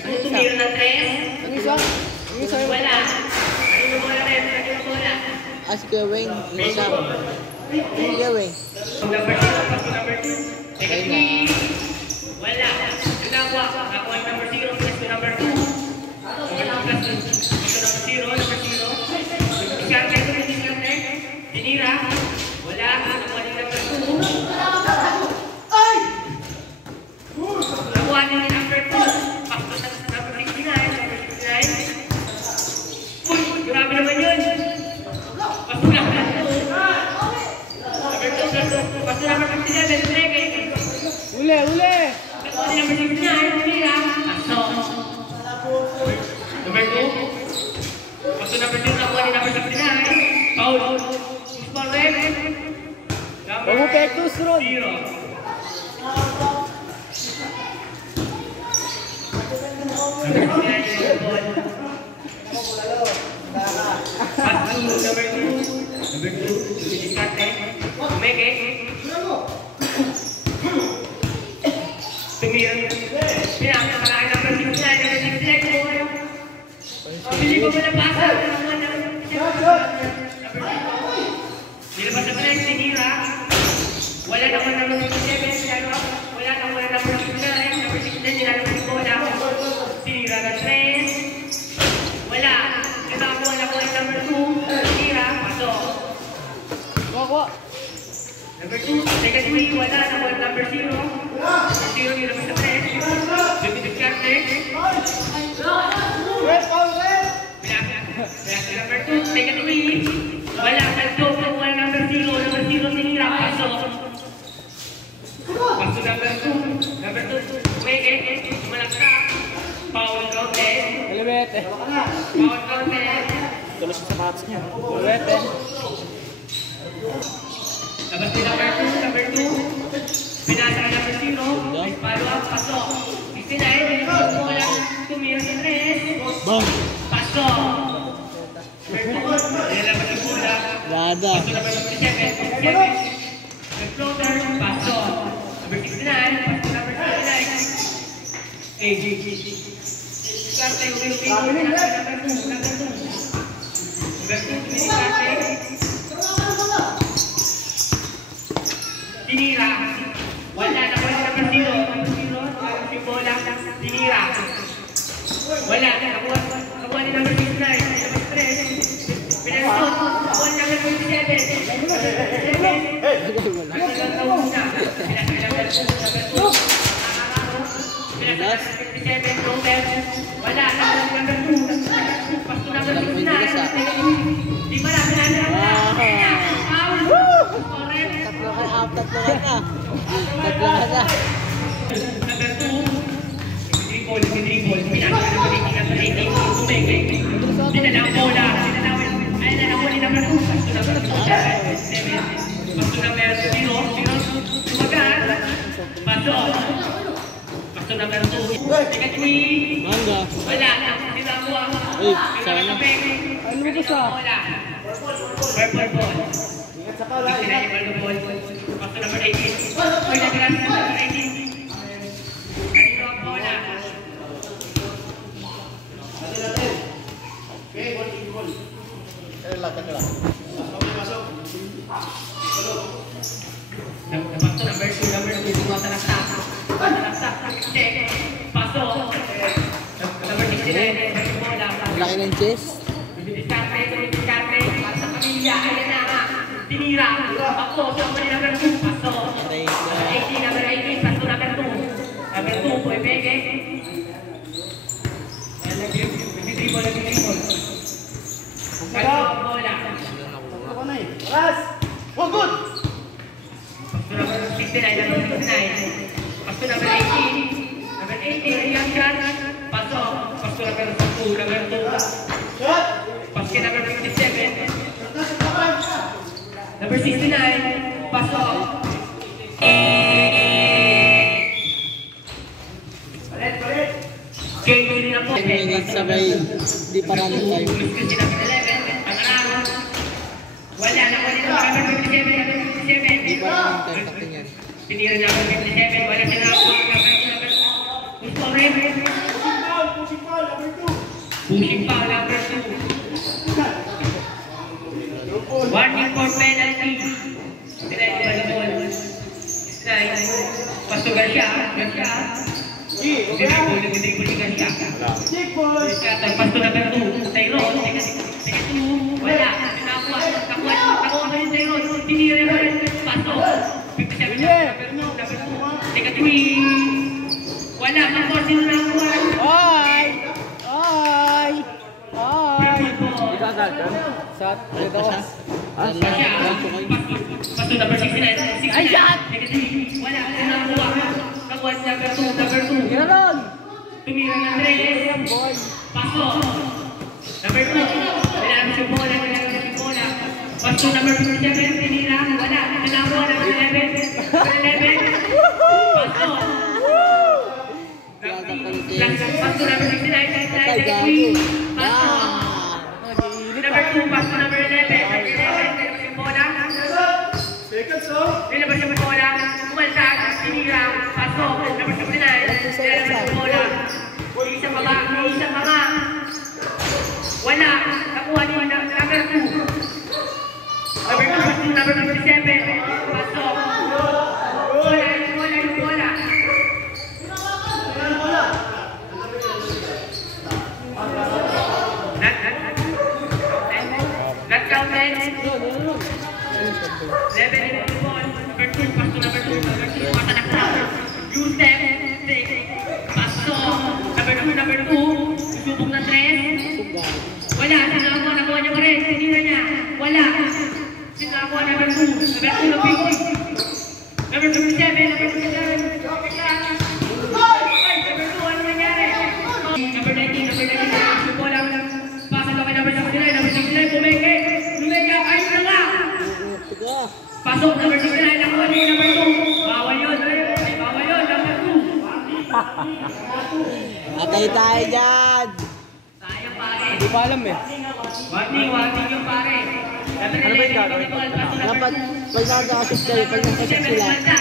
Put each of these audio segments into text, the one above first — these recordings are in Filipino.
Tumira ng 3. Ang isa? Wala. Ano bola rin? Ano bola? Si Kuya Wayne. Yung isa. Kuya Wayne. Number 2. Pass to number 2. Take 3. Wala. Ginawa. Nakuha number 0. Press to number 2. Number 0. Number 0. Diskarte ito. Diskarte. Tinira. Wala. Nakuha ni number 2. Nakuha ni number 2. Pass to number 69. Number 69. Uy! Grabe naman yun. Pass to number 2. Number 2. Pass to number 57. Uli! Nakuha ni number 69. Tinira. Pass to. Number 2. Pass to number 2. Nakuha ni number 79. Foul. Foul red. Huwag mo pektos, Ron. 0. Number 2. Diskarte. Umeke. Tumira. Pinakamalaki number 69. Number 69. Pabili ko ba na basa? Nilabas na pala yung tinira. Wala naman number 67. Wala naman number 69. Number 69. Nilalabas yung bola. Tinira na 3. Wala. Nakakuha na ko yung number 2. Tinira. Paso. Kuha. Number 2. Second three. Wala. Nakuha number 0. Number 0. Nilabas na 3. Dumidiskarte. Number 2. Second three. Wala. Nagdo. Nakuha number 0. Number 0. Tinira. Paso. Paso number 2. Number 2. Umeke. Malaksa. Foul counted. Elevete. Foul counted. Tulos sa sapatos niya. Elevete. Labas ni number 2. Number 2. Pinasa ka number 0. Follow up. Paso. 69. Wala. Tumira ni 3. Bang! Paso. Nilabas yung bola. Gada. Paso number 57. Floater. Paso. Number 69. Paso number 69. AG. Diskarte. Number 2. Number 2. Diskarte. Tinira. Wala. Nakuha ni number 0. Yung bola. Tinira. Wala. Nakuha ni number 69. Number 3. Pinasot. Nakuha ni number 27. Wala. Number 2. Pasto number 69. Di ba na? Tatlo ka na. Number 2. Dribble. Dinala ang bola. Ay, nalawa ni number 2. Pasto number 7. Pasto number 0. Tumagal. Pasto. Pasto number 2. Second three. Manga. Wala. Dinakuha. Uy, sana. Ano ba sa? Purple ball. Pasto number 18. Uy, naglas number 18. Kanino ang bola? Pasto number 2. Number 2. Matalaksak. Check. Paso. Number 69. Bola. Laki ng chest. Diskarte. Sa pamilya. Ayan na nga. Tinira. Ako. Number 2. Paso. Number 18. Number 18. Paso number 2. Number 2. Puwepeke. Nag-dribble. Kalo ang bola. Ras! Oh, good! Pasto number 69. Number 69. Pasto number 18. Number 18. Young shot. Paso. Pasto number 2. Number 2. Paske number 57. Number 69. Paso. Palit. Okay, hindi na po. 10 minutes sabay. Di pa running time. Kasi number 11. Pag-araw. Wala na. Wala na. Number 57. Di pa running time. Takting yan. Pinira niya number 57. Wala siya na ako. Gusto rin. Pushing foul, number 2. Warning for penalty. Strike by the ball. Strike. Pasok Garcia. Dribble si Garcia. Pasok number 2. Tyrone. Teka 2. Wala. Nakuha ba yung Tyrone? Tinira ba rin? Pasok. 57 number 2. Teka 3. Wala. Nakuha sino nakuha. Shot. Pasok number 69. Ay, shot! Wala. Sino nakuha? Nakuha number 2. Tumira ng 3. Pasok. Number 2. Kailangan si bola. Pasok number 57. Tinira. Wala. Nakuha number 11. Pasok. Pasok number 69. Pasok. Number 2, pasok number 11. Nilabas yung bola. Nilabas yung bola. Umalsak. Tinira. Pasok. Number 59. Nilabas yung bola. Isang baba. Wala. Nakuha niyo number 2. Number 57. Pasok. Bola yung bola. Not counted. 11 in the ball. Number 2, pasok number 2. Matanak na. Yusef. Pasok. Number 2. Susubok ng 3. Wala. Nakuha niya pa rin. Sinira niya. Wala. Nakuha number 2. Number 2. Number 57. Number 2. Ano nangyari? Number 19. Bola. Pasok kami number 69. Number 69. Bumeke. Ayun na nga. Pasok number 69. Nakuha niya number 2. Bawal yun. Number 2. Atay tayo dyan. Sayang pare. Hindi pa alam eh. Warning yung pare. Ano ba yung gagawin? Dapat pag nakakasip kayo, pag nakasip sila. Pag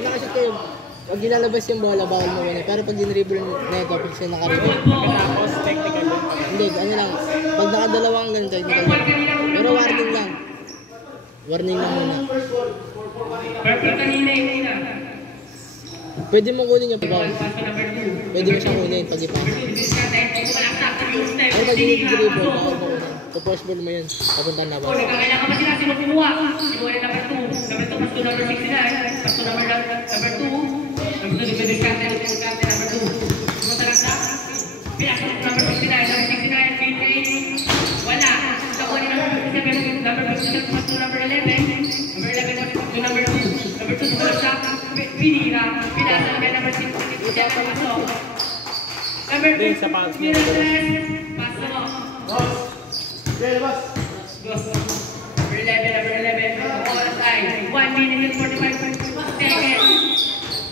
nakasip kayo, pag ginalabas yung bola, bawal mo muna. Pero pag dinribble na ito, pag siya nakaribble. Tapos, technical. Hindi, ano lang. Pag nakadalawang ganito, hindi lang. Pero warning lang. Warning lang muna. Purple kanina yung una. Pwede mo kunin yung pag-bawal. Pasok number 2. Pwede mo siyang kunin pag ipa. Ano pag dinribble, bawal mo kunin. So first ball mo yun, papunta na ba? Nagkakailangan pa sila si magkumuha. Sinuha number 2. Number 2, pasok number 69. Pasok number 2. Number 2, nagkakailangan number 2. Sumunta lang sa pinasok number 69. Number 69, mid-range. Wala. Nakuha ni number 57. Number 57, pasok number 11. Number 11, pasok number 2. Number 2, sumunta sa pinira. Pinasok kay number 67. Pasok. Number 2, pasok. Number 11. All time. 1 minute and 45 seconds.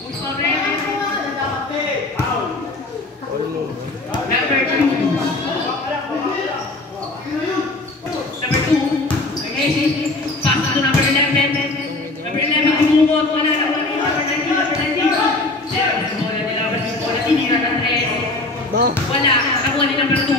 Who's correct? Number 2. Okay. Pasok to number 11. Number 11. Tumumot. Wala na. Number 19. Tinira ng 3. Wala. Nakuha ni number 2.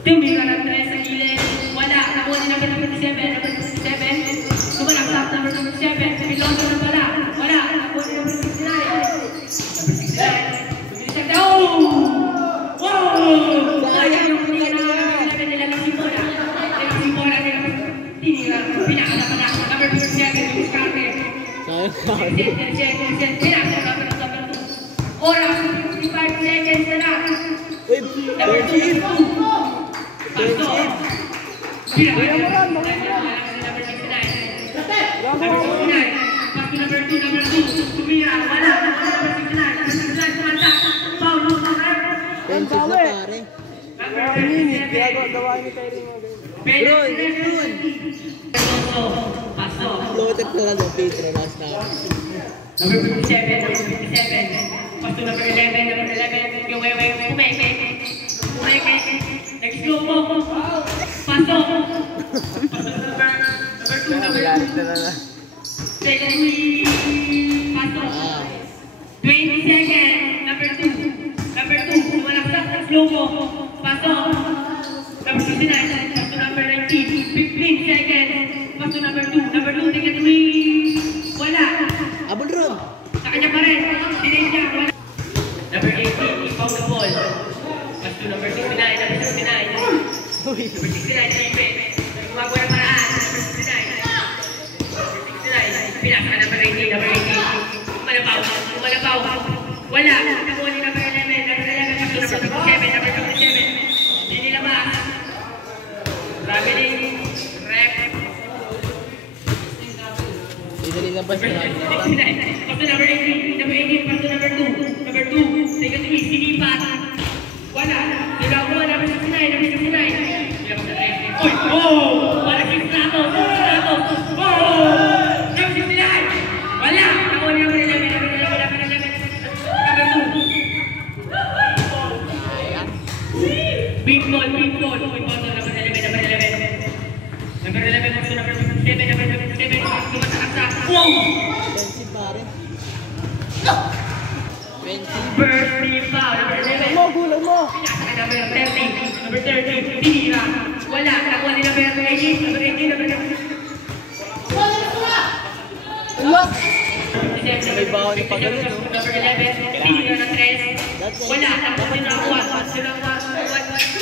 Tumira ng 3 sa gilid. Wala. Nakuha ni number 57. Sumalaksak number 57. Piloto na pala. Wala. Nakuha ni number 69. Number 69. Oh! Wow! Sayang yung nilalang si Bola. Tinira. Pinakala pa na. Number 57. Yung skarte. Pinakala number 2. Oras. 55 seconds na na. Number 2. Pasok. Number 69. Number 2. Tumira. Wala. Number 69. Tumanda. Foul. Pensive na pare. Number 37. Gawa ni Kyrie mo. Bro, yun. Pasok. Loaded na lang yung Pedro last na. Number 57. Pasok number 11. Number 11. Kumeke. Next go mo. Pasok. Pasok number 2. Second week. Pasok. number 18, number 18. Umalabaw. Wala. Nakuha ni number 11, number 11, pasto number 27, number 27. Hindi nila maas. Traveling. Rep. Hindi nilabas na lang. Pasto number 18, number 18, pasto number 2. Number 2, second week, sinipat. Wala. Nagawa number 69, number 69. Uy! Oh! Para si Strato! Oh! Number 69! Wala! Nakuha ni number 11, number 11. Number 2. Big ball. Big ball, number 11, number 11. Number 11, pasto number 57, number 57. Tumatakas na. Wow! 20 pare. 20. Birthday foul, number 11. Gulo mo! Number 30, number 30, tinira. Wala, nakuha ni number 18, number 18, number 18. Ala! May bawa ni Pagano, no? Number 11, tinira ng 3. Wala, nakuha ni number 1.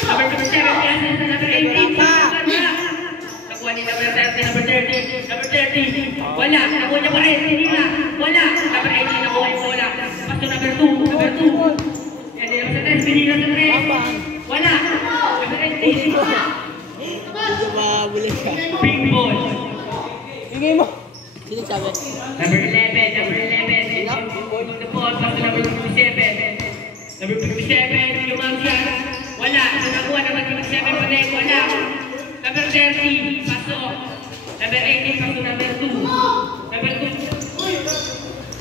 Number 27, Yasin sa number 18. Nakuha ni number 30, number 30, number 30. Wala, nakuha niya pa rin, tinira. Wala, number 18, nakuha yung bola. Pasto number 2, number 2. Yan din sa 3, pinira sa 3. Wala, number 18. Hindi mabuli ka. Big ball. Bigay mo! Sino sabi? Number 11, number 11. The ball, pasto number 57. Number 57, lumang siya. Wala, ito nakuha number 57 pa rin. Wala. Number 30, pasto. Number 18, pasto number 2. Number 2.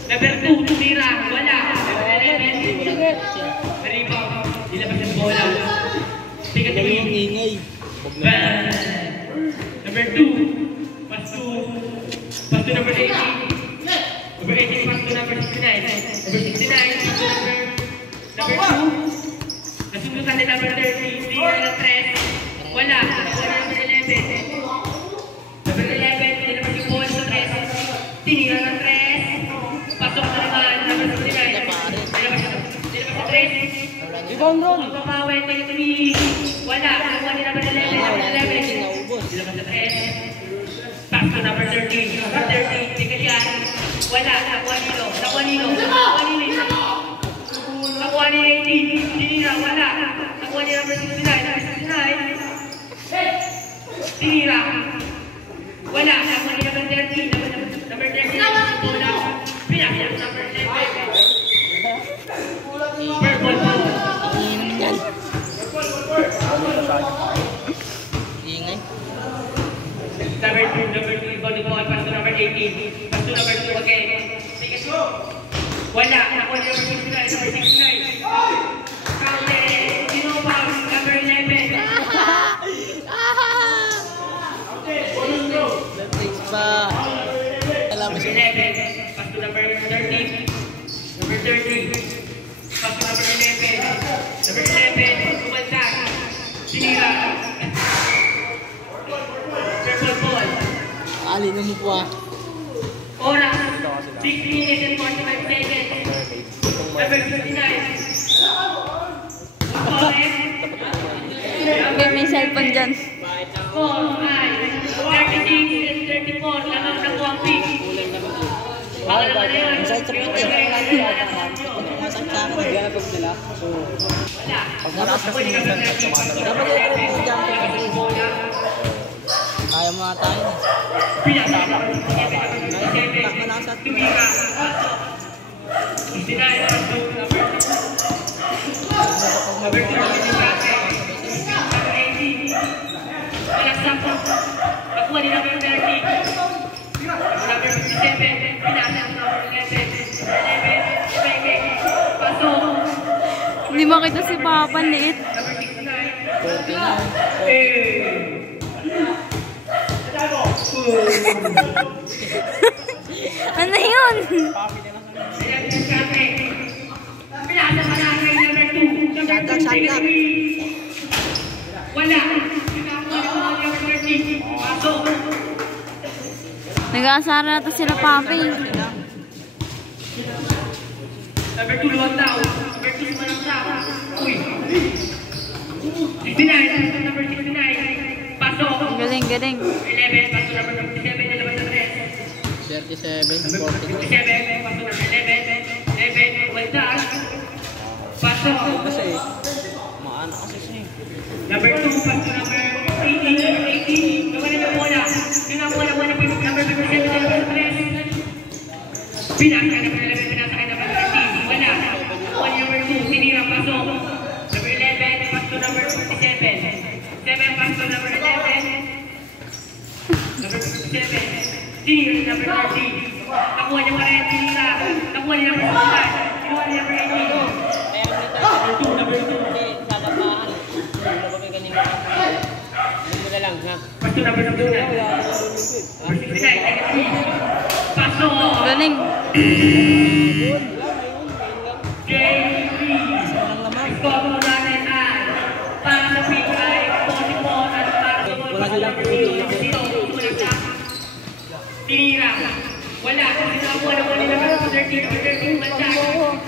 Number 2, tumira. Wala. Number 11. Rebound. Dilabas yung bola. Tiga Ito yung ingay. Number 2, pasto. Pasto number 18. Number 18, pasto number 69. Number 69, pasto number 2. Nasundutan ni number 30. Tinira ng 3. Wala. Number 11. Number 11, tinabas yung ball sa 3. Tinira ng 3. Pasok na naman. Number 69. Tinabas sa 3. Rebound ron! Magpapawi, take 3. Wala. Nakuha ni number 11. Number 11. Naubos. Tinabas sa 3. Pasok number 13. Number 13. Tika siya. Wala. Nakuha nilo. Nakuha nilo. Nakuha nilo. Nakuha ni 18. Tinira. Wala. Nakuha ni number 69. Number 69. Tinira. Wala. Nakuha ni number 13. Number 13. Bola. Pinapiyak. Number 11. Purple ball. Yan. Ingay. Number 2, volleyball, pasto number 18. Pasto number 2 again. Sige, go! Wala. Nakuha ni number 69. Number 69. Counter. Sino pa? Number 11. Let's pa. Alam mo Number siya. 11. Pasto number 13. Number 13. Pasto number 11. Number 11. Kumaltak. Sinira. Purple ball. Ali na mo po ah. Oras. 6 minutes and 45 seconds. Number 59. May cellphone dyan. 4, 5, 36 and 34. Lamang na po ang pick. Pangalawa na yun. Masakit sa piti. Masakit sa akin. Naghanap sila. Wala. Pag malakas kasi yung dapat yung jump ko. Kaya mga tayo. Malakas at Tumira. Isinahin ang number 2. Number 18. Malaksak po. Nakuha ni number 30. Number 57. Pinasa ang number 11. 11. Pasok. Hindi makita si Papa, liit. Number 69. 40 na. Ano yun? Pinasa pa na kay number 2. Number 2. Wala. Number 30. Pasok. Nag-aasara na to sila, Papi. Number 2, luwag tao. Number 2, manang tao. Uy. 69. Number 69. Pasok. Galing, galing. 11. Pasok number 57. Nilabas sa 3. 37, 42. 57, paso number 11. 11, well done. Paso. Kasi, maano kasi siya eh. Number 2, paso number 18. Number 18, gawa na bola. Yun ang bola, number 57, number 3. Pinasa ka number 11, pinasa ka number 13. Wala. One number 2, tinira paso. Number 11, paso number 47. 7, paso number 11. Number 57, tinira number 13. Nakuha niya pa rin, tinira. Nakuha niya number 59. Kinuha niya number 18. Number 2, number 2. Hindi, lalabahan. Ano ba may kanina? Hindi na lang, ha? Paso number 59. Number 69, paso. Galing. JP. Iskoto natin ay para sa PI, Posipon at para sa Wala silang tinira. Wala. Sinakuha na wala naman sa 13. Number 13,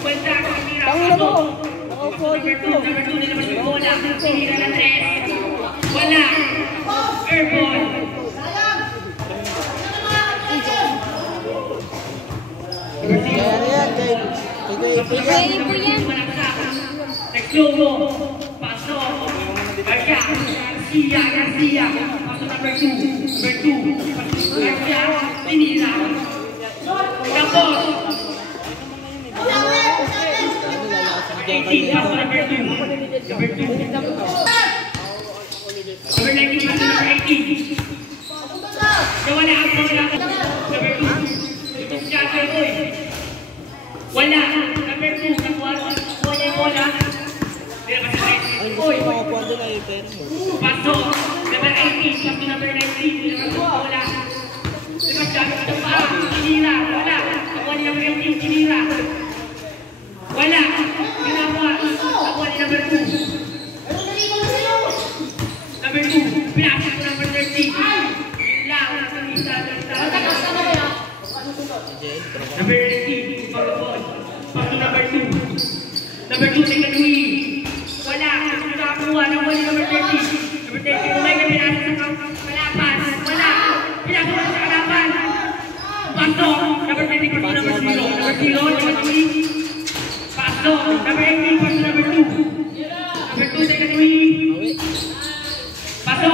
Bandag, tinira. Paso. Number 2 nila si Bola. Tinira na 3. Wala. Airball. Kaya na yan, kaya Ipo yan. Next logo. Paso. Garcia. Garcia. Paso number 2. Number 2. Garcia. Tinira. Tapos. 18. Paso number 2. Number 2. Number 19. Paso number 18. Gawa na ang bola. Number 2. Jagger boy. Wala. Number 2. Nakuha niya yung bola. Pero kasi boy. Makakuha doon ay pero. Paso. Number 18. Paso number 19. Pero bola. Pero Jagger ito pa. Tinira. Wala. Nakuha niya number 18. Tinira. Wala. Ginawa. Nakuha niya number 2. Number 2. Pinasa ko number 13. Yun lang. Number 18, paso number 2. Number 2, second wheel. Wala, nakakuha ng wheel number 13. Number 13, umay ka pinasa sa kalapan. Wala, pinasa ko sa kalapan. Paso, number 13, paso number 0. Number 0, second wheel. Paso, number 18, paso number 2. Number 2, second wheel. Paso,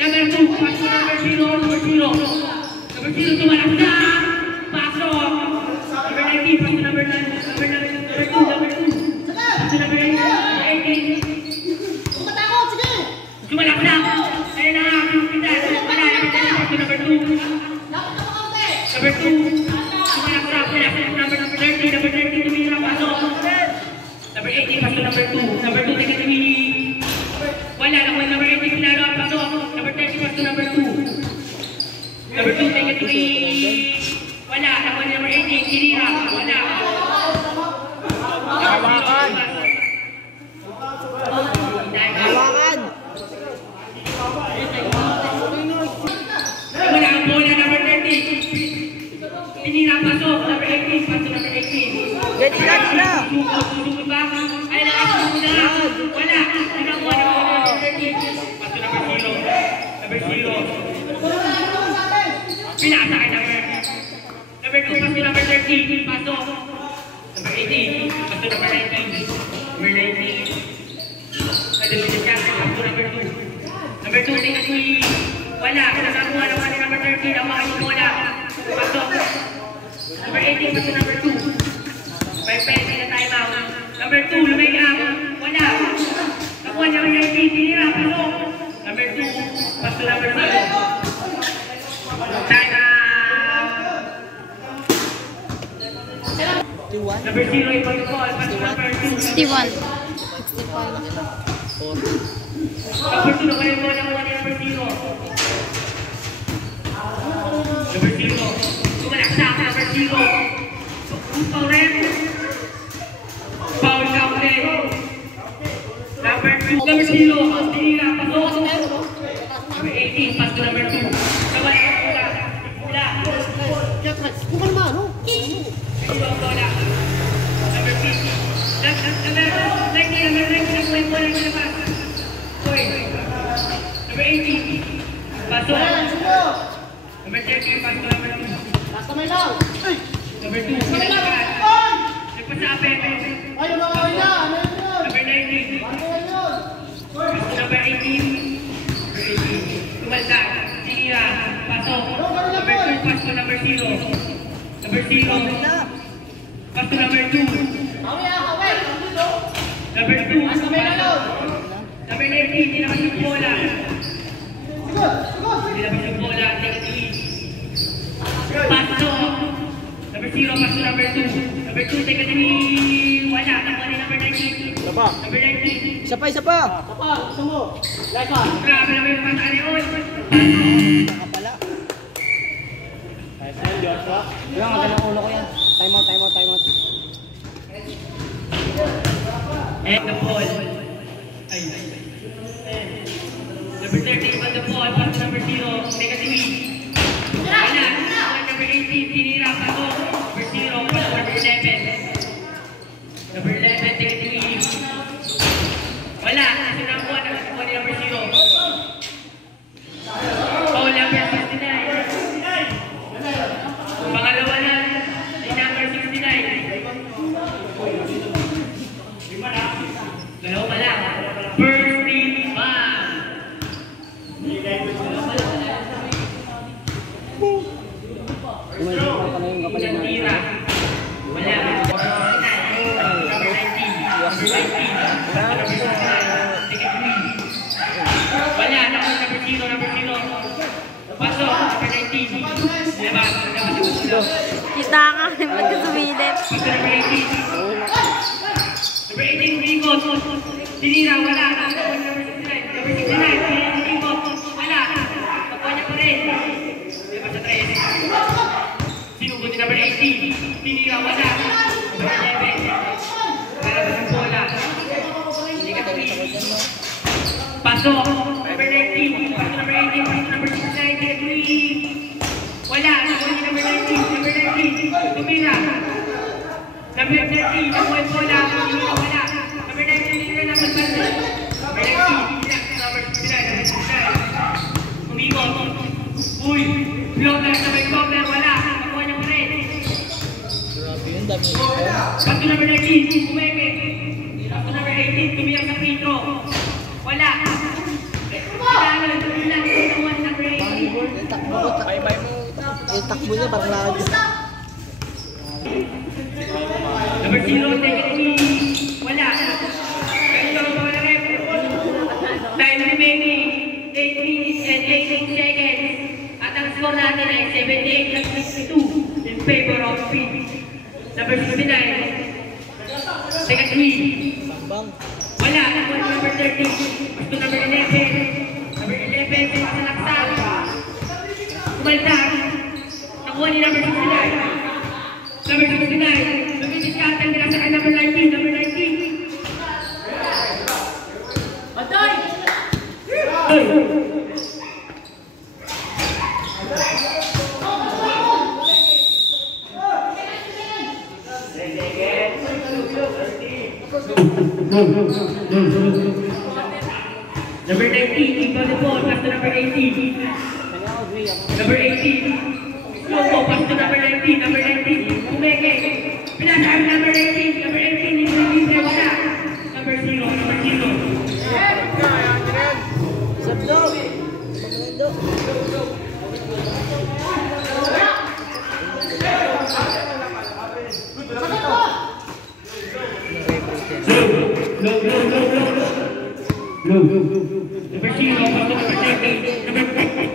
number 2, paso number 0. Number 0. Number 0, tumalak na. Paso. Number 19, paso number 9. Number 2, number 2. Paso number 18. Tumalak na. Ayun na nga, kita. Wala, paso number 2. Number 2. Tumalak na. Number 30, number 30, tumira, paso. Number 18, paso number 2. Number 2, taga tumili. Wala, nakuha number 18, pinalo ang paso. Number 30, paso number 2. Number 2, take it to me. Wala. Nakuha number 18. Tinira. Wala. Hawakan! Hawakan! Wala ang bola. Number 30. Tinira. Pasok. Number 18. Pasok number 18. Ganyan na! Susunod ba? Ay, nakasunod na. Wala. Nakuha number 30. Pasok number 0. Number 0. Pinasa kay number 2, paso number 13, paso. Number 18, paso number 19. Number 19. Nandun siya, paso number 2. Number 2, tingnan si wala. Nakakuha naman ni number 13, nakuha yung bola. Paso. Number 18, paso number 2. 5 penalty na time out. Number 2, lumay up. Wala. Nakuha niya yung 18, tinira, paso. Number 2, paso number 0. Time out. Number 0, ibang call. Paso number 2. 61. 65. Number 2, naman yung bola mo ni number 0. Number 0. Tumalaksak, number 0. Foul rin. Foul counted. Number 2. Number 0. Tinira, paso. Number 18, paso number 2. Kawala ang bola. Bola. Bukan mano? Ito ang bola. Number 50. Number 19, nakuha yung bola mo na pa. Number 18. Paso. Number 30, paso number 2. Number 2, pinagpakan. Nagpasabi. Number 19. Number 18. Tumaldag. Sinira. Pasok. Number 2, pass to number 0. Number 0. Pass to number 2. Number 2. Number 19. Tinapos yung bola. Tinapos yung bola. Take it easy. Pass to. Number 0, pass to number 2. Number 2, take it easy. Wala. Nakuha ni number 19. Number 19. Isa pa. Grabe naman yung pass ani oy. Nakapala. Wala nga ganang ulo ko yan. Time out. And the ball. Ay. Number 30, on the ball. Pass to number 0. Take it easy. Wala. Number 18, tinira pa to. Number 0, pass to number 11. Number 11, take it easy. Wala. Kasi nakuha ni number 0. Foul number 69. Pangalawa na. Ni number 69. Dalawa pa lang. First team bang. Unang tira. Wala. Number 19. Wala. Number 0. Pasok. Number 19. Labas. Kita ka, ba't ka sumilip? Number 18. Number 18, Rico. Tinira, wala. Number 69. Number 69, Rico. Wala. Pakuha niya pa rin. Diba sa 3? Sinugod ni number 18. Tinira, wala. Number 11. Para ba sa bola? Hindi ka tuloy. Pasok. Number 19. Pasok number 18. Pasok number 69. Take it. Wala. Nakuha ni number 19. Number 19. Tumira. Number 13. Nakuha yung bola. Tumira, wala. Number 19. Tumira na pagpasa. Number 19. Number 69. Umikot. Uy. Blocker. Sabay blocker. Wala. Nakuha niya pa rin. Grabe yun, dami yun. Back to number 19. Umeke. Back to number 18. Tumiyak sa free throw. Wala. Kailangan. Tumiyak sa number 18. Bye-bye mo. Yung takbo niya parang lago. Number 0, take it easy. Wala. Ganito ang mga rep. Time remaining, 8 minutes and 18 seconds. At ang score natin ay 78-62 in favor of Speed. Number 69. Take it easy. Bang. Wala. Number 30. Gusto number 11. Number 11, sa laksan. Kumaldag. Nakuha ni number 69. Number 69. Lumitiskatan nila sa number 19. Number 19. Patay! Number 19. Equal the ball. Pass to number 18. Number 18. Loco, pass to number 19, number 19, Umeke. Pinasaan number 18, number 18, hindi wala. Number 0, number 0. Sabdo. Pagmendo. Number 0, pass to number 13, number 13.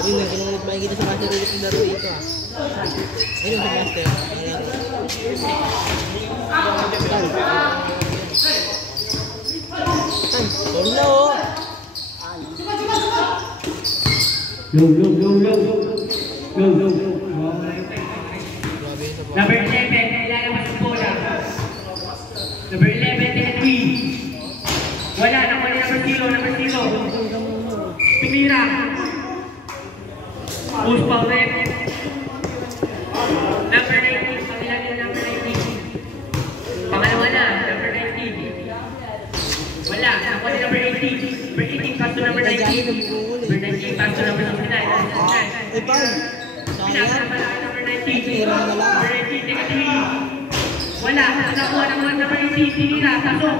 Pero yung kinunod ba kita sa master ulit ng laro ito ah. Ayun yung master. Sorry na oh. Number 11, ilalabas ang bola. Number 11, take a three. Wala, nakuha ni number 0, number 0. Tumira. Push foul rin. Number 19. Pangilan yung number 19. Pangalawa na, number 19. Wala. Ako na number 18. Number 18 pass to number 19. Number 19 pass to number 69. Eh, Paul. Pinasa Sayang. naman ako number 19. Tira na lang. Number 19, take a 3. Wala. Nakuha naman number 18. Tinira. Pasok.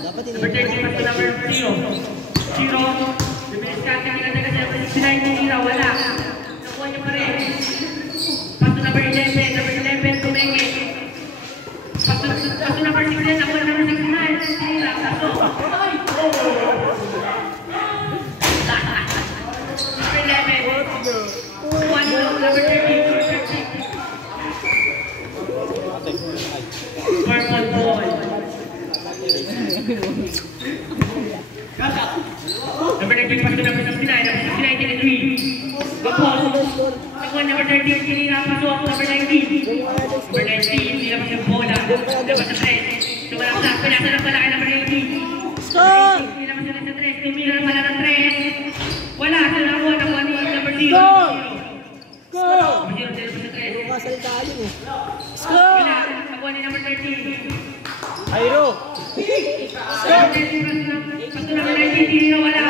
Dapat Number 30 pass to number 0. 0. Lumilis ka. Tinira na kasi number 69. Tinira. Wala. Nakuha niya pa rin. Pass to number 11. Number 11, tumenge. Pass to number 6. Nakuha number 69. Tinira. Pasok. Number 11. One number 13. Purple ball. Number 19 pass to number 69. Number 69, take a 3. Bapos. Nakuha number 13. Kinira pasok. Number 19. Number 19. Nilabas yung bola. Nilabas sa 3. Tumalak sa. Pinasa ng palaki number 18. Score! Nilabas na sa 3. Tumira na pala ng 3. Wala. Nakuha ni number 0. Score! Number 0. Nilabas sa 3. Puro ka salita alin eh. Score! Wala. Nakuha ni number 13. Ayro! Number 13. Pass to number 19. Tinira. Wala.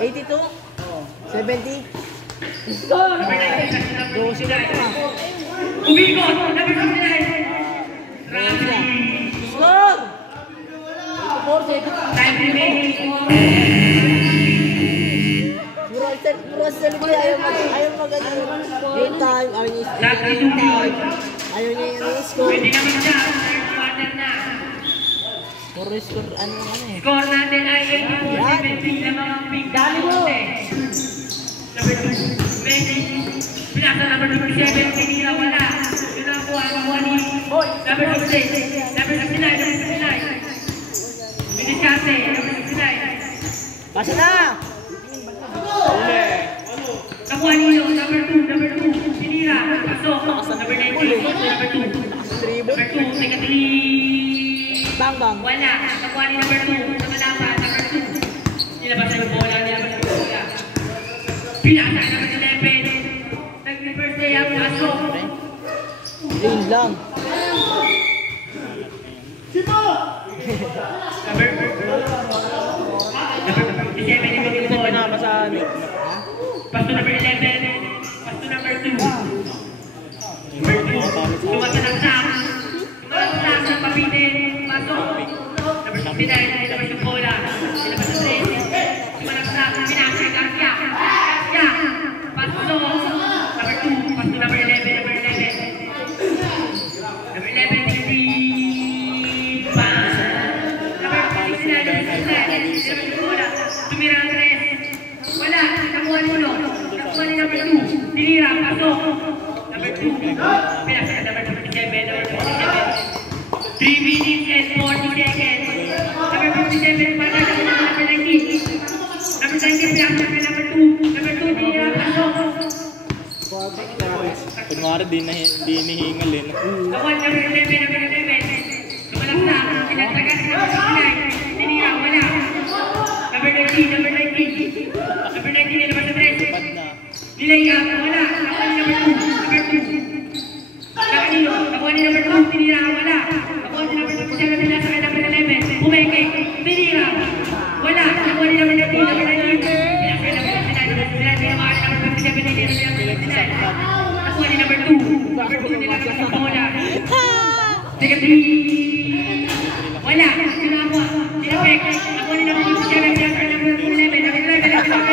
82? 70? Number 19. Pass to number 69. Umikot. Number 69. Ramsey. Score! Time remaining. Puro salita. Ayaw mag game time. Ayaw niya Last 2 minutes. Ayaw niya yung score. Pwede naman siya. Third quarter na. Puro score ano eh. Score natin ay 84-17 na mga big dali. Number 2, Messi. Pinasa number 27, tinira wala. Pinakuha ang wali. Number 66, number 69, number 69. Biniscate, number 69. Pasa na! Nakuha niyo, number 2, tinira. Pasok, number 19, number 2. Number 2, take a 3. Bang bang. Wala. Nakuha ni number 2. Nakalaban. Number 2. Nilabas na yung bola. Nilabas yung bola. Pinasa number 11. Nag-reverse na yung pasok. Green lang. Number 57 yung maging bola. Pass to number 11. Pass to number 2. Number 2. Tumatanagsak. Tumatanagsak sa papitin. Pasok. Number 69. Nilabas yung bola. Nilabas yung 3. Tumatanagsak. Pinasa. Garcia. Garcia. Pasok. Number 2. Pass to number 11. Number 11. Number 11. 50. Bang. Number 69. Nilabas yung bola. Tumira ang 3. Wala. Nakuha ni Uno. Nakuha ni number 2. Tinira. Pasok. Number 2. Pinasa. Number 57. Number 57. 3 minutes and 40 seconds. Number 57, para number 19. Number 19, pinasa ka number 2. Number 2, tinira. Pasok. Kunwari di nihingal eh. Nakuha number 11. Number 11. Lumalak na. Pinatagan si number 69. Tinira. Wala. Number 19. Number 19. Number 19, nilabas sa 3. Nilay up. Wala. Nakuha ni number 2. Number 2. Nakanino. Nakuha ni number 2. Tinira. Wala. Nakuha ni number 27. Pinasa ka number 11. Pumeke. Tinira. Wala. Nakuha ni number 19. Number 19. Pinasa ka number 29. Tinamaan ni number 57. Tinira ni number 29. Nakuha ni number 2. Number 2 nilabas sa bola. Take a 3. Wala. Tinakuha. Tinapek. Nakuha ni number 27. Pinasa ka number 11. Number 11.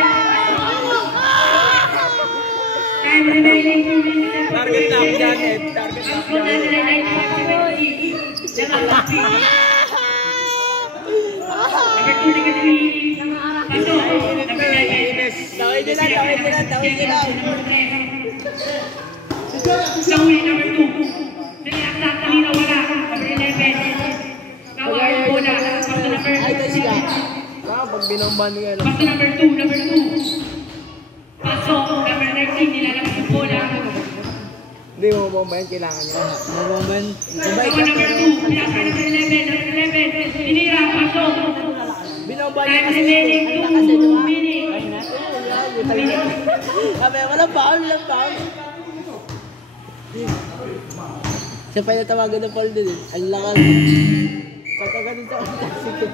Time remaining 2 minutes and 40 seconds. Ang score natin ay 9.70. Number 2, take a 3. Pasok. Number 11. Tawid nila. Number 3. Nahuli number 2. Sinilaksak kanina wala. Number 11. Nawa ang bola. Pass to number 2. Pag binomban niya lang. Pass to number 2. Number 2. Pasok. Number 19. Nilalabas yung bola. Hindi mo bombayan, kailangan niya. Bombayan. Bombayan Nawa number 2. Pinasa number 11. Number 11. Tinira. Pasok. Binombayan Time remaining 2 minutes. putang ina. Sabi, walang foul. Siya pa yung natawagan ng foul din eh. Ang lakas. Pagka ganun sa sige.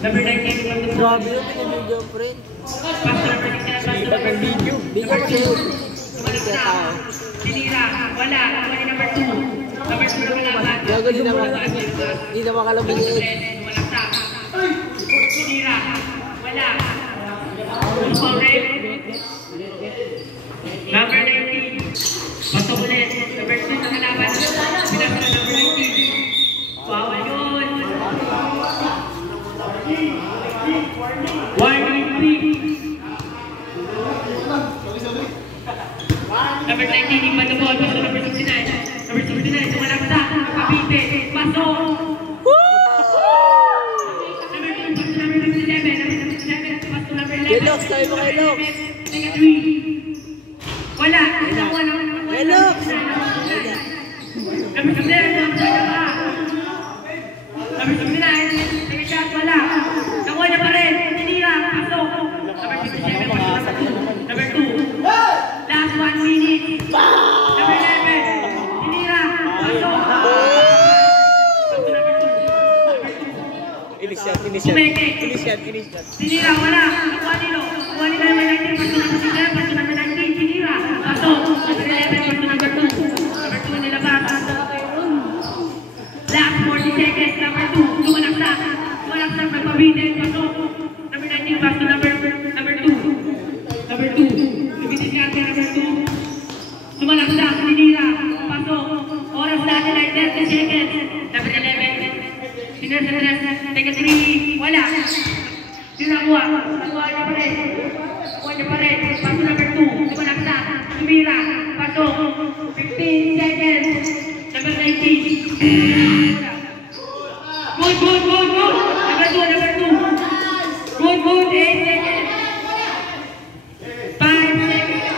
Number 19, Grabe yung pinibidyo, friend. Pastor number 16, Pastor number 2. Video kasi yun. Sumalag na. Sinira. Wala. Wala number 2. Number 2 naman laban. Gago din naman. Hindi naman kalabing eh. Sumalag na. Sinira. Wala. Foul red. Number 19. Pasok ulit. Number 2 na kalaban. Pinasa na number 19. Foul yun. Warning 3. Number 19, iba the ball. Pasok number 69. Number 69, sumalaksa. Kapite. Pasok. Number 2, pasok number 67. Number 67, pasok number 11. Kelox, tayo mo Kelox. Number 3. Wala. Wala. Kelox. Number 69, number 69, take a shot, wala. Nakuha niya pa rin. Tinira. Pasok. Number 67, pasok number 2. Last 1 minute. Number 11. Tinira. Pasok. Tinira. Wala. Nakuha nilo. Nakuha nila number 19. Pasok number 67. Pasok number 19. Tinira. Pasok. Number 11. Pasok number 2. Number 2 nilabas. Last 40 seconds. Number 2. Sumalaksa. Nagpabitin. Pasok. Number 19. Pasok number 2. Number 2. Lumitin ka number 2. Sumalaksa. Tinira. Pasok. Oras natin ay 30 seconds. Number 11. Sinas. Take a 3. Wala. Sinakuha. Nakuha niya pa rin. Pasok number 2. Sumalaksa. Tumira. Pasok. 15 seconds. Number 19. Good. Number 2. Good. 8 seconds. 5 seconds.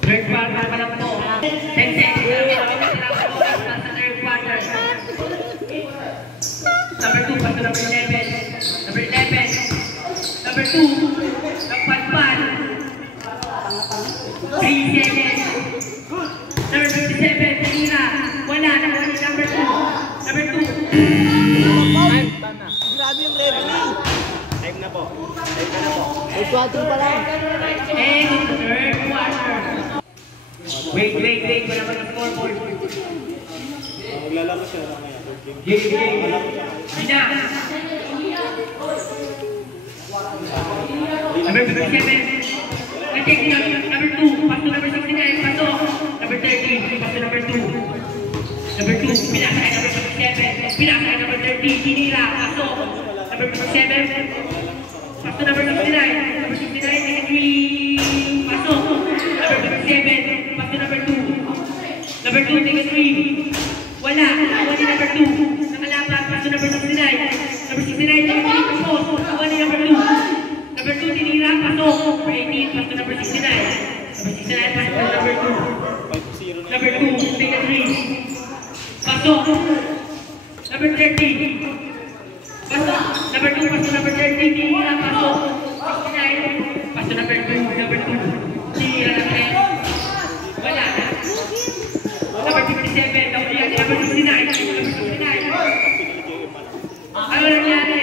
Third quarter pa lang po. 10 seconds. Third quarter. Number 2, pasok number 11. Number 11. Number 2, nagpadpad. 3 seconds. Number 57, tinira. Wala, nakuha ni number 2. Number 2. Grabe yung referee. Time na po. May quarter pa lang. And third quarter. Wait. Wala pa ng scoreboard. Maglalaro siya mamaya. Game. Gina. Number 57. I-check number 2. Pasok number 69. Pasok. Number 13. Pasok number 2. Number 2. Pinasa ay number 57. Pinasa ay number 13. Tinira. Pasok. Number 57. Pasok number 69. Number 69. Take a 3. Pasok. Number 57. Pasok number 2. Number 2. Take a 3. Wala. Nakuha ni number 2. Nakalaban. Pasok number 69. Number 69. Take a 3. Pasok. Nakuha ni number 2. Number 2, tinira, pasok. Number 18, pasok number 69. Number 69, pasok number 2. Number 2, take a 3. Pasok. Number 13. Pasok. Number 2, pasok number 13. Tinira, pasok. 69. Pasok number 2. Number 2. Tinira na 10. Wala. Number 57. Number 69. Number 69. Ano nangyari?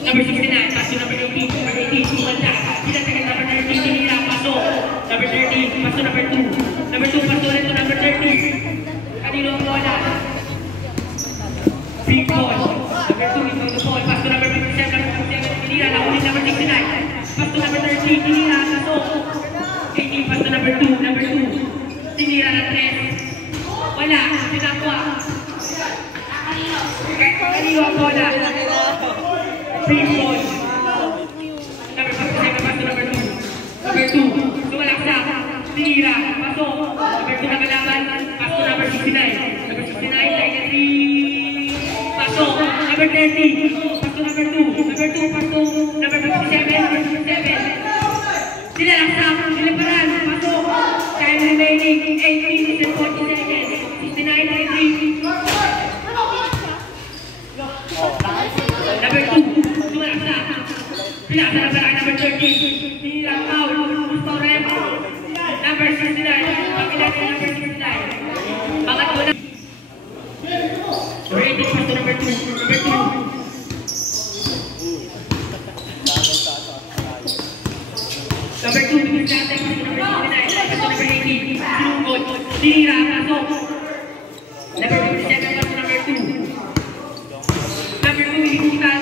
Number 69, pasok number 18, number 18, sumanda. Sinasagad number 13, tinira, pasok. Number 13, pasok number 2. Number 2, pasok ulit to number 13. Kanino ang bola? Free ball. Number 2, ito the ball. Pasok number 57, number 57, tinira, nakulit number 69. Pasok number 13, tinira, pasok. 18, pasok number 2, number 2. Tinira na 3. Wala, sinakwa. Kanino ang bola? Free ball. Number 57, pasok number 2. Number 2, sumalaksa. Tinira, pasok. Number 2 na kalaban, pasok number 69. Number 69, take a 3. Pasok. Number 30, pasok number 2. Number sa number 30. Tinira foul. Torres. Number 69. Pagkilala number 69. Pangatlo na. Rated pass to number 2. Number 2. Number 2, number 7, number 69, number 80, sinugod, tinira, pasok. Number 57, pass to number 2. Number 2, hikutan,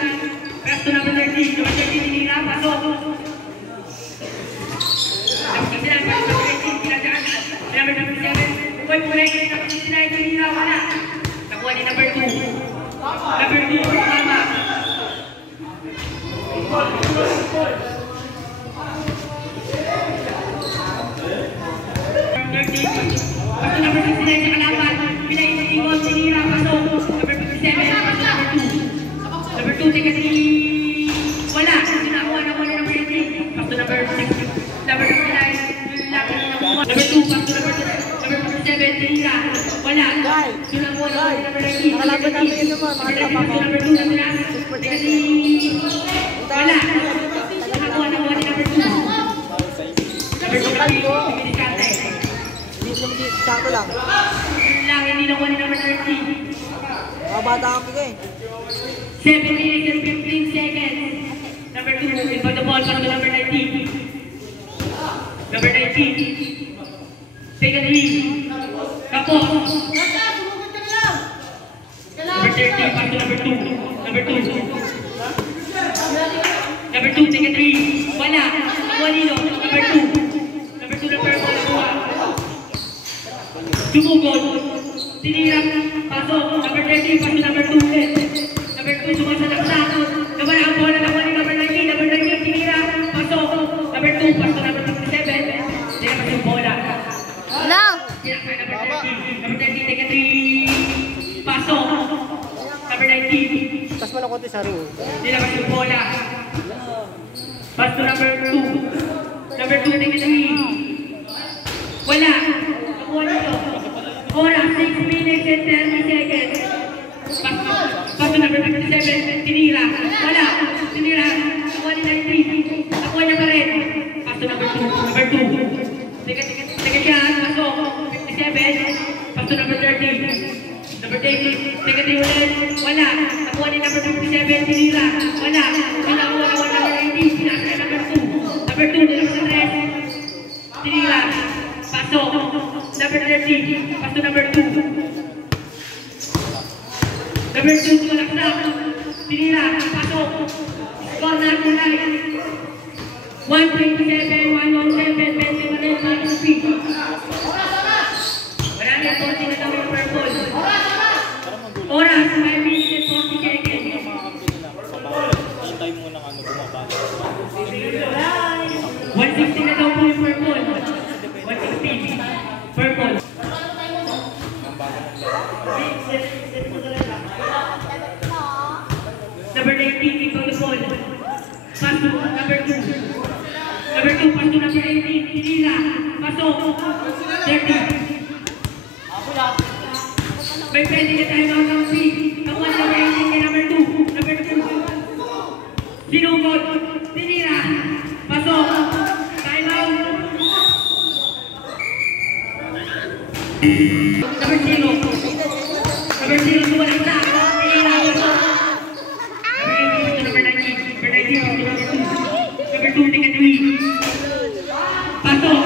pass to number 30, number 30, tinira, pasok. Number 59, pass to number 18, tinadaan. Number 7, bukoy muna yung number 69, tinira, wala. Nakuha ni number 2. Number 2, tama. Pasto number 69 sa kalaban. Pinainikot, tinira, pasok. Number 57, pasto number 2. Number 2, tika 3. Wala. Sinakuha na wala number 3. Pasto number 6. Number 59. Number 2, pasto number 2. Number 57, tinira. Wala. Sinakuha na wala number 19. Nakalaban namin yun naman, mga tropa ko. Number 2, natira. Tika 3. Wala. Sinakuha na wala number 2. Number 2, Minikate. Sakto lang. Hindi lang wala number 30. Mga bata kang bigay. 7 minutes and 15 seconds. Number 2, inbound the ball para to number 19. Number 19. Take a 3. Kapos. Number 30, pass to number 2. Number 2. Number 2, take a 3. Wala. Walino. Number 2. Number 2 na purple. Sumugod, tinira, pasok, number 30, pass to number 2 ulit. Number 2, sumasalaksak, nawala ang bola, nakuha ni number 19, number 19, tinira, pasok, number 2, pass to number 57, tinira yung bola. No! Tinira number 30, take a 3, pasok, number 19. Tas mo na konti sa ring. Tinira yung bola. Pass to number 2, number 2, take a 3. Wala, nakuha nito. Oras, 6 minutes and 30 seconds. Pass to number 57, tinira. Wala, tinira. Nakuha ni 19. Nakuha niya pa rin. Pass to number 2. Number 2. Teka siya, pasok. 57. Pass to number 30. Number 30. Teka ulit. Wala. Nakuha ni number 57, tinira. Wala. Pinakuha na number 19. Pinasa number 2. Number 2, number 3. Tinira. Pasok. Number 30, pass to number 2. Number 2, sumalaksak. Tinira, pasok. Score na tonight. 127, 117, 21, speed. Marami ang 40 na daw yung purple. Oras, 5 minutes and 40 seconds. Hintay mo na ano bumaba. 160 na daw po yung purple. 160. Purple. Number 19, ikaw the ball. Pass to number 2. Number 2, pass to number 18. Tinira. Pasok. 30. May pwede na tayo ng 3. Nakuha number 18 kay number 2. Number 2. Sinugod. Tinira. Pasok. Time out. Number 0. Number 0, sumalaksak. Tinira. Number 19. Number 19, number 2. Number 2, take a 3. Pasok.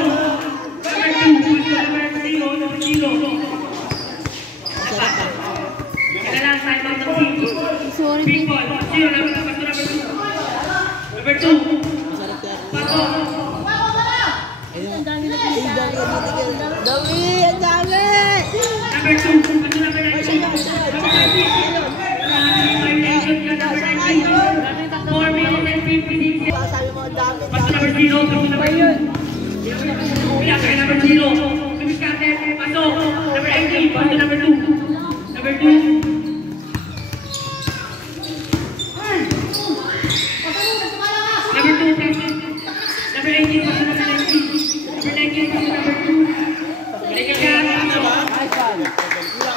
Number 2, number 0, number 0. Kaya lang, time out ng 6. Big ball. 0, number 2. Number 2. Pasok. Ang dami! Ang dami! Number 2, pass to number 19. Number 19. Violation ka number 19. 4 minutes and 56 seconds. Sabi mo, ang dami! Pass to number 0, pass to number 2. Kaya kaya number 0. Lumiskate, pasok. Number 18, pass to number 2. Number 2. Number 2, pass to number 18, pass to number 19. Number 19, pass to number 2. Kaya kaya, pasok.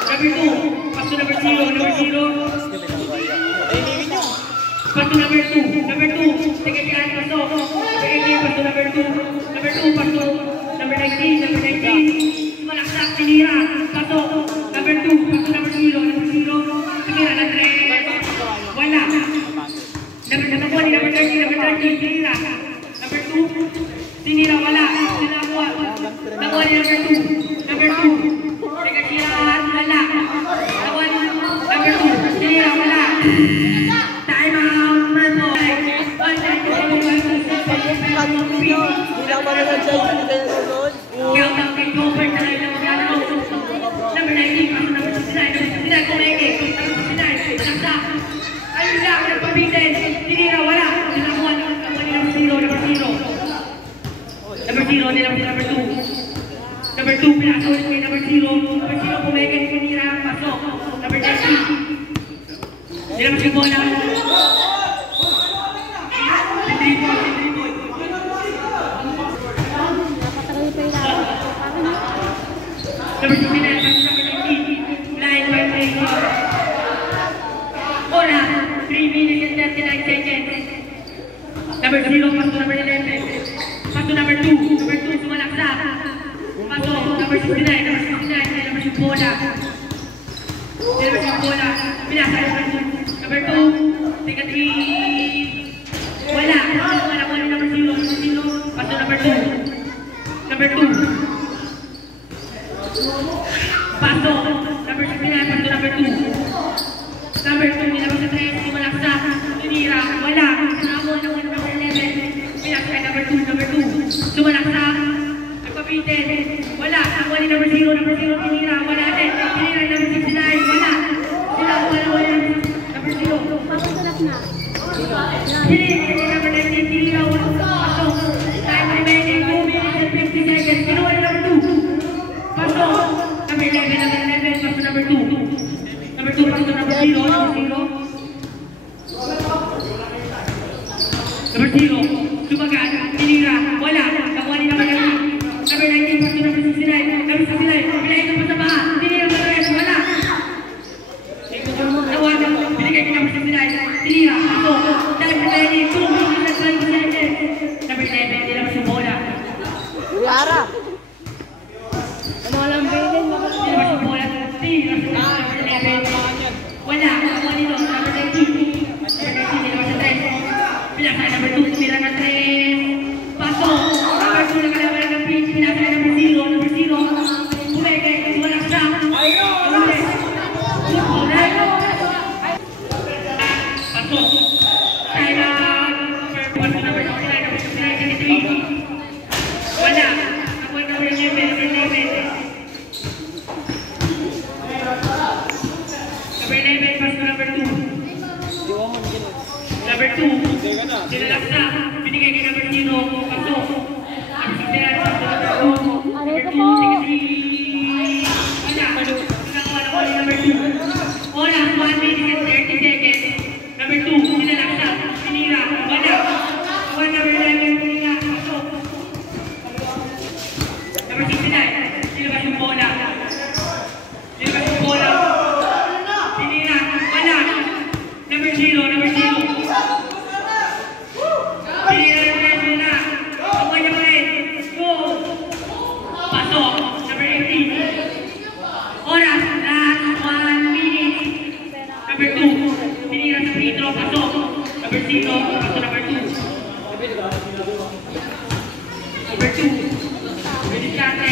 Number 2, pass to number 0, number 0. Pass to number 2, number 2. Second yan, paso. Number 18, paso number 2. Number 2, paso. Number 19. Malaksak, tinira. Paso. Number 2, paso number 0. Number 0. Tinira na 3. Wala. Number 1, number 30, number 30. Tinira. Number 2. Tinira, wala. Tinakuha. Nakuha ni number 2. Number 2. Second yan, wala. Nakuha ni number 2. Tinira, wala. Time out. Bilang manonood sa inyo, hindi kayo nanonood. Count out kay Gilbert na lang naglalaro. Number 19, paso number 69. Number 69, kumeke. Number 69, malaksak. Ayun lang, nagpabitin. Tinira, wala. Sinakuha ni number 0, number 0. Number 0, ni number 2. Number 2, pinasa ulit kay number 0. Number 0, kumeke, tinira, pasok. Number 30. Hindi naman si Bola. Number 29, number 19, 9 by 8. Bola, 3 minutes and 39 seconds. Number 0, paso number 11. Paso number 2, number 2, sumalaksak. Paso, number 69, number 69, number 6 bola. Number 6 bola, pinasa number 2, take a 3. Wala, wala ko number 0, paso number 2. Number 2. Paso, number 69, paso number 2. Number 2, nilabas sa 3, sumalaksak. Tinira, wala. Sinamon, number 11. Pinaksa, number 2. Sumalaksak. Nagpapitin. Wala. Nakuha ni number 0, tinira. Wala din. Tinira, number 69. Wala. Sinakuha na wala. Number 0. Papasalap na. Tinira, number 19. Tinira, wala. Paso. Time remaining 2 minutes and 50 seconds. Kinuha na number 2. Paso. Number 11, paso number 2. Number 2, paso number 0, Number 0, sumagat, tinira, wala, nakuha ni number 19. Number 19, paso number 69. Number 69, pinahin ko pa sa baha. Tinira, wala. Nakuha, binigay ko number 69. Tinira, paso. Time remaining 2 minutes and 20 seconds. Number 11, tinira sa bola. Yara! Ano walang bilin? Wala, nakuha nito, number 19. Pinasa number 2, tira na 3. Paso, number 2, nakalaban ng pitch. Pinasa number 0. Kumeke, wala siya. Paso, time out. Paso number 69, wala, nakuha number 11. Number 11, paso number 2. Number 2, sinalaksak, binigay kay number 0, paso. Number 69, paso number 2. Number 2, wala. Nakuha ni number 2. Oras, 1 minute and 30 seconds. Number 2, sinalaksak, pinira, wala. Nakuha number 11, pinira, paso. Number 69, sinilabas yung bola. Tinira, wala. Number 0. Tinira na. Nakuha niya pa rin. Go. Paso. Number 18. Oras, last 1 minute. Number 2. Tinira sa Pedro, paso. Number 0, paso number 2. Number 2. Bilisate.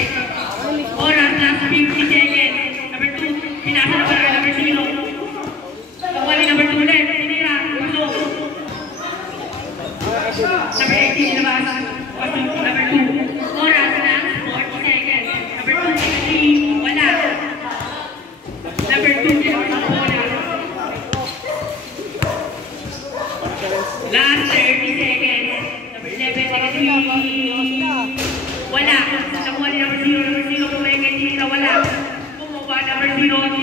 Oras, last 50 seconds. Number 2. Pinasa na pala number 0. Nakuha ni number 2 ulit. Tinira. Paso. Number 18 labas. Paso. Number 2. Oras na 40 seconds. Number 2, 3. Wala. Number 2, wala. Last 30 seconds. Number 11, 3. Wala. Nakuha ni number 0. Kumeke, tinira. Wala. Kumuha number 0.